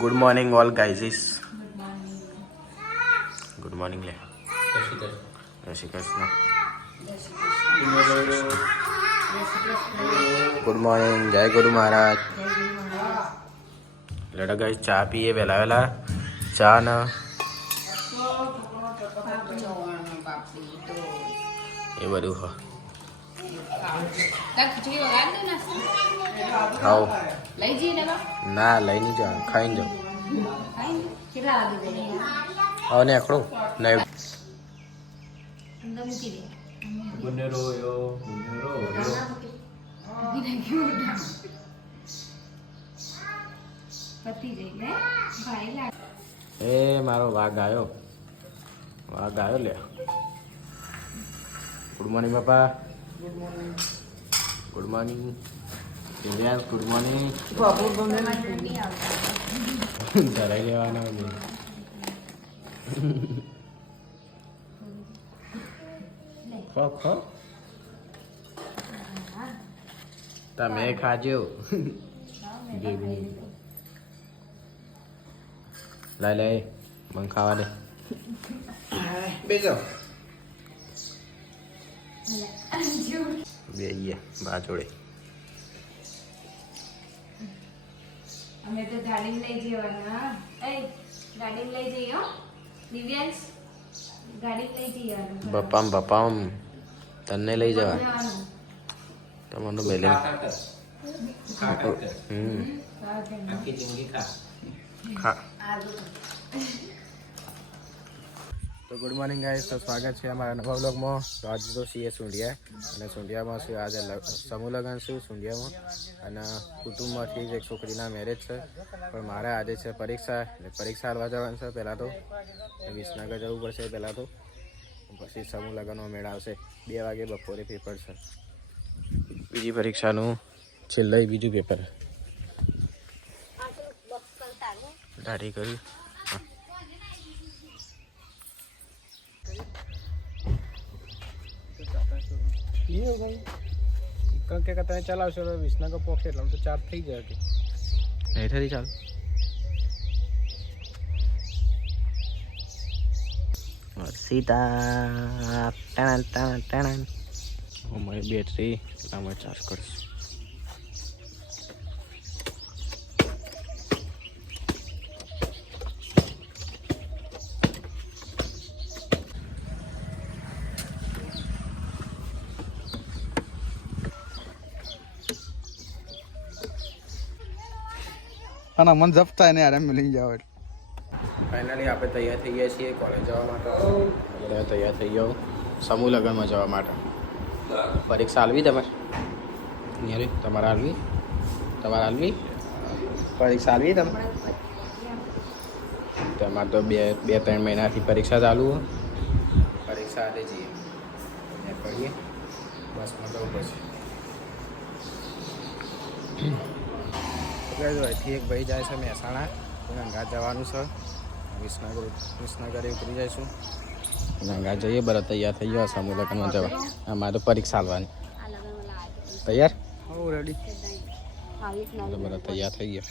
Good morning all guys. Good morning લે. જય Shri Krishna. Good morning. જય ગુરુ મહારાજ. લડા ગાઈસ ચા પીએ વહેલા વહેલા. ચા ના એ બધું હો. ખાઓ ના લઈ નહીં જવાનું, ખાઈને જાઓ. હવે ને એકડો નહીં એ મારો વાઘ આવ્યો. વાઘ આવ્યો લે. ગુડ મોર્નિંગ બાપા. Good morning. Good morning. ધરાઈ લેવાના ખો ખો તમે ખાજો. લાય લાય મને ખાવા દે. બેસો બે બા જોડે. અમે તો ગાડી લઈ જવાના. ગાડી લઈ જઈએ હો દિવ્યાંશ. ગાડી લઈ જવાનું. બપામ તને લઈ જવા. તમારું બેલે ખા. તો ગુડ મોર્નિંગ ગાઈસ. તો સ્વાગત છે અમારા નવા વ્લોગમાં. તો આજે તો છીએ સુંઢિયા અને સુંઢિયામાં છે આજે સમૂહ લગ્ન છે સુંઢિયામાં અને કુટુંબમાંથી જ એક છોકરીના મેરેજ છે. પણ મારે આજે છે પરીક્ષા એટલે પરીક્ષા આપવા જવાનું છે. પહેલાં તો વિસનગર જવું પડશે પહેલાં તો, પછી સમૂહ લગ્નનો મેળ આવશે. 2 વાગે બપોરે પેપર છે. બીજી પરીક્ષાનું છેલ્લે બીજું પેપર. દાઢી કરી કે તમે ચલાવશો તો વિસનગર પહોંચે એટલે તો 4 થઈ જાય કે નહીં થતી. ચાલ સીતા ટાણા અમારી બેટરી અમે ચાર્જ કરીશું. અને મન જપતા ને યાર એમ લઈ જાવ. ફાઇનલી આપણે તૈયાર થઈ ગયા છીએ કોલેજ જવા માટે. એટલે તૈયાર થઈ ગયો સમૂહ લગ્નમાં જવા માટે. પરીક્ષા આલવી તમારે? તમારે આલવી? પરીક્ષા આલવી તમે? તમારે તો 2-3 મહિનાથી પરીક્ષા ચાલુ હોય. પરીક્ષા આલે જઈએ પડીએ બસમાં જવું પડશે. અહીંથી એક ભાઈ જાય છે મહેસાણા, ગંગા જવાનું છે. વિસનગર ઉતરી જઈશું. ગંગા જઈએ. બરાબર તૈયાર થઈ ગયો સમૂહ લગ્નમાં જવા. અમારે તો પરીક્ષા આલવાની. તૈયાર? રેડી. બરાબર તૈયાર થઈ ગયો.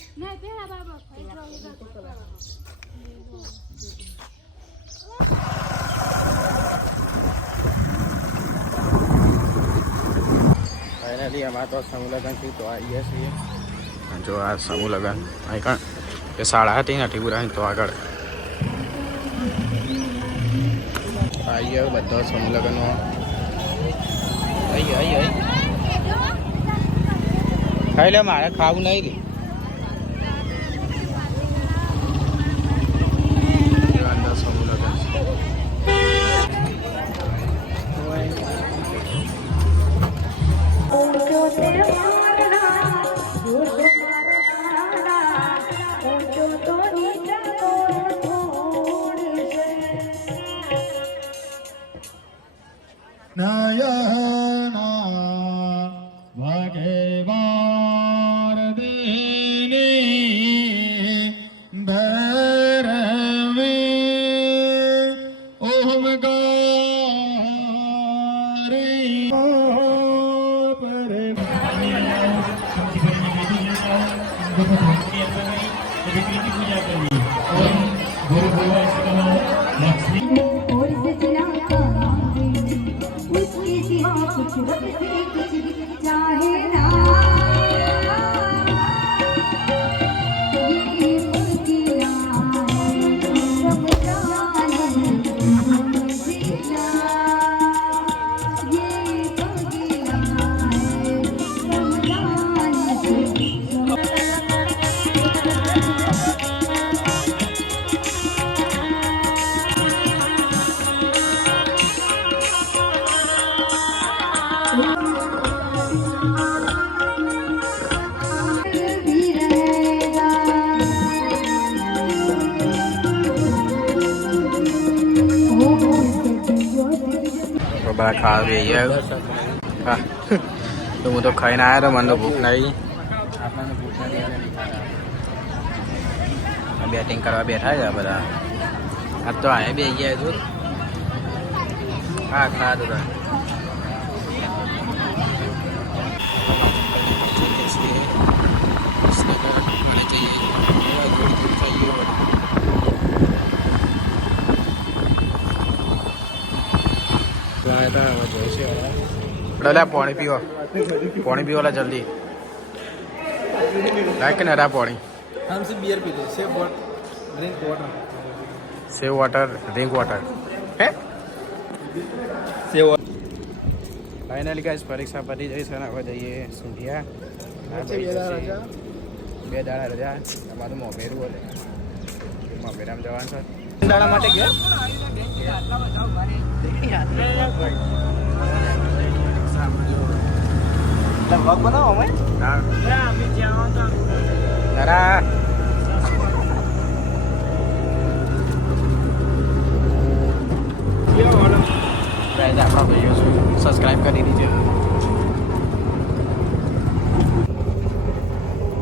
ફાઇનલી અમારે તો સમૂહ લગ્નથી તો આવીએ છીએ. જો આ સમૂહ લગ્ન અહીં કણ કે શાળા હતી નથી પુરાની તો આગળ આવી ગયો બધો સમૂહ લગ્નમાં. ખાઈ લે, મારે ખાવું નહીં રે. સમૂહ લગ્ન और सजना का उसके सिवा कुछ रब से कुछ भी चाहे ना ये मुमकिना रमजान मदीना ये मुमकिना रमजान भी रहेगा તો બધા ખાવા બી ગયા હા તો હું તો ખાઈને આવ્યો તો મને તો ભૂખ નહીં આપણને ભૂખ નથી બેટિંગ કરવા બેઠા છે બધા આ તો આ બે ગયા છું હા ખાધું તો પાણી પીવો પાણી પીવો જલ્દી લાઈક કે નરા પાણી हम से बियर पीते save drink water save water drink water હે सेव ફાઇનલી ગાઈસ પરીક્ષા પતી જઈ છે ને હવે જઈએ સુંઢિયા બે દાડા રજા અમારું મોમેરું બોલે મોમેરામાં જવાનું છે દાડા માટે ગયા व्लॉग बनाओ मैं નરા ગાઈસ આપણા ભાઈઓ સબસ્ક્રાઇબ કરી દીજો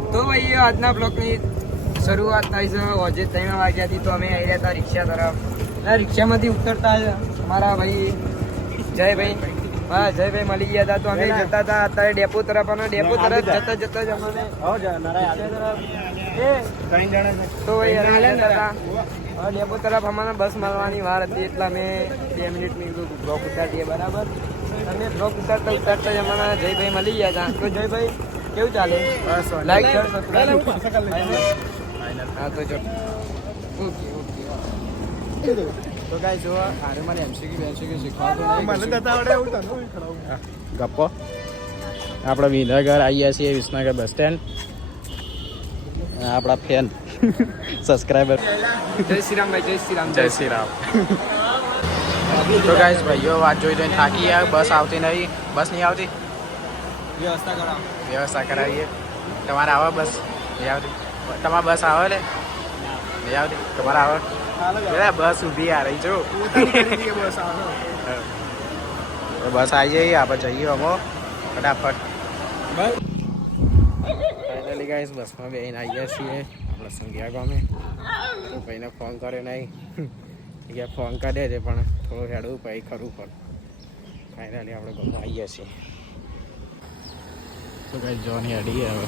તો ભાઈ આજના બ્લોગની શરૂઆત થાય છે આજે 3 વાગ્યાથી તો અમે આવી રહ્યા હતા રિક્ષા તરફ રિક્ષામાંથી ઉતરતા અમારા ભાઈ જયભાઈ હા જયભાઈ મળી ગયા હતા તો અમે જતા હતા અત્યારે ડેપો તરફ અને ડેપો તરફ જતા જતા જ અમને તો ભાઈ અમે જતા હતા ડેપો તરફ અમારે બસ મળવાની વાર હતી એટલે અમે 2 મિનિટની બ્લોક ઉતારીએ બરાબર અમે બ્લોક ઉતારતા ઉતારતા જ અમારા જયભાઈ મળી ગયા હતા તો જયભાઈ કેવું ચાલે લાઈક શેર સબસ્ક્રાઇબ હા તો જો ઓકે ઓકે તો ગાઈસ જો આરે મને એમસીક્યુ શીખવાતો ગપ્પો આપણે વિનગર આવ્યા છીએ વિસનગર બસ સ્ટેન્ડ આપણા ફેન સબસ્ક્રાઈબર જય શ્રી રામ ભાઈ જય શ્રી રામ જય શ્રી રામ તો ગાઈસ ભાઈઓ વાત જોઈ જોઈને થાકી ગયા બસ આવતી નહીં બસ નહીં આવતી વ્યવસ્થા કરાવીએ તમારે આવે બસ નહીં આવતી તમારે બસ આવે ને નહીં આવતી તમારે આવે બસ ઊભી આ રહી છો બસ આવી જઈએ આપણે જઈએ અમો ફટાફટ ફાઇનલી ગાઈસ બસમાં બેહીને આવી ગયા છીએ આપણે સંધ્યા ગામે ભાઈને ફોન કર્યો નહીં કે ફોન કરે છે પણ થોડું હેડવું પછી ખરું પણ ફાઇનલી આપણે ગામમાં આવી ગયા છીએ તો ગાઈસ જોવાની હેડી હવે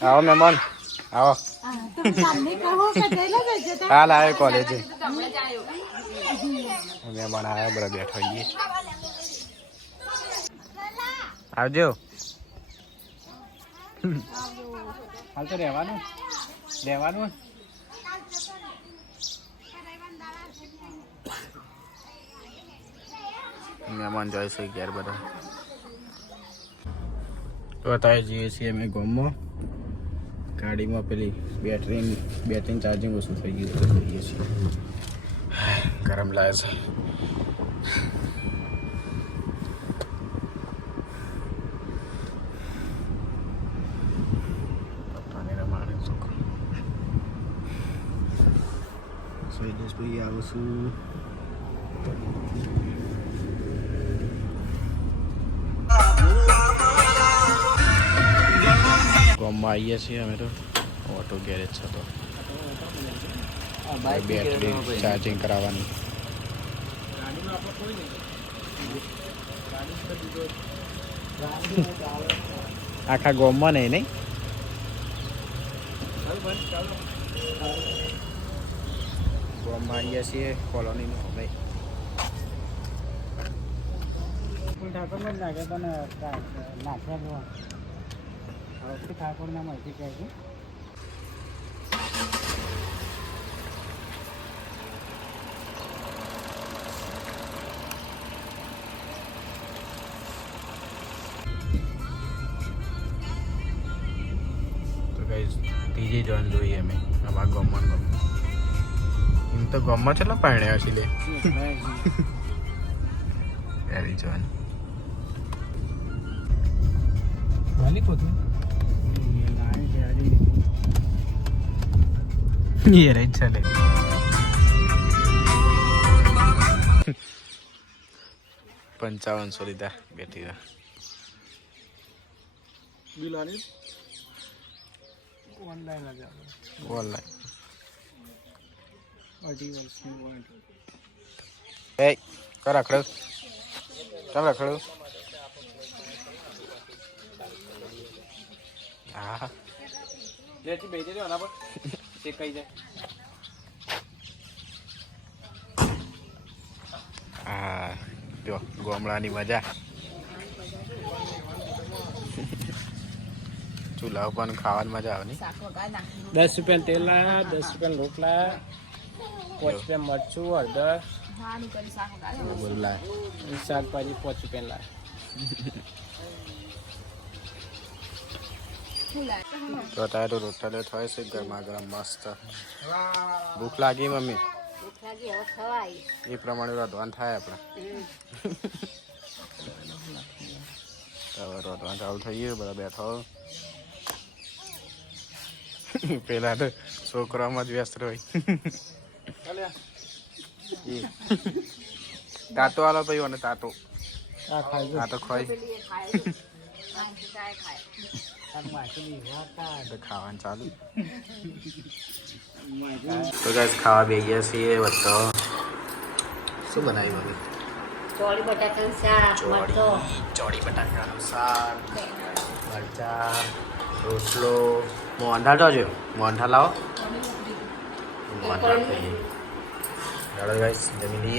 આવો મહેમાન આવો હાલ આવ્યો કોલેજ મહેમાન આવ્યા બધા બેઠો છીએ આવજો હાલ તો રહેવાનું મહેમાન જાય છે ઘેર બધા તો અત્યારે જઈએ છીએ અમે ગામમાં ગાડીમાં પેલી બેટરી ચાર્જિંગ ઓછું થઈ ગયું તો જઈએ છીએ ગરમ લાગે છે પપ્પાને રમાડે છોકરો શૈલેષભાઈ આવું છું ગામમાં આવીએ છીએ અમે તો ઓટો ગેરેજ છે તો બેટરી ચાર્જિંગ કરાવવાની આખા ગામમાં નહીં ગામમાં આવીએ છીએ કોલોનીમાં હવે ઠાકોર જ નાખે પણ નાખ્યા જોવા હવે ઠાકોરના માહિતી કહે છે ત્રીજી જોન જોઈએ અમે અમારા ગામમાં એમ તો ગામમાં કેટલા પાણ્યા છે લે પહેલી જોન ये रही चले 5500 લીધા બેઠી બિલ આની ઓનલાઈન જ આવે ઓનલાઈન અઢી વર્ષની વોરંટી એ કર રખડો ચાલ રખડો હા લેતી બેસી દે આના પર ચેક કરી જાય હા જો ગોમડાની મજા ચૂલા ઉપર ખાવાની મજા આવે ને 10 રૂપિયા તેલ લાયા 10 રૂપિયા રોટલા 5 રૂપિયા મરચું હળદર બોલા શાકભાજી 5 રૂપિયા લાયા તો અત્યારે તો રોટલા થાય છે ગરમા ગરમ મસ્ત ભૂખ લાગી મમ્મી એ પ્રમાણે રોધવાન થાય આપણે હવે રોધવાન ચાલુ થઈ ગયું બધા બેઠો પેલા તો છોકરામાં જ વ્યસ્ત હોય તાતો આલો ભાઈ અને તાતો આ ખાઈ આ તો ખાઈ ખાવાનું ચાલુ તો ગાઈસ ખાવા બે ગયા છીએ વચ્ચે શું બનાવ્યું મમ્મી ચોળી બટાકાનું શાક મરચો ચોળી બટાકાનું શાક મરચા રોટલો મોહનથાળ તો જો મોહનથાળ લાવો મોહનથાળ ખાઈએ ચાલો ગાઈસ જમી લઈએ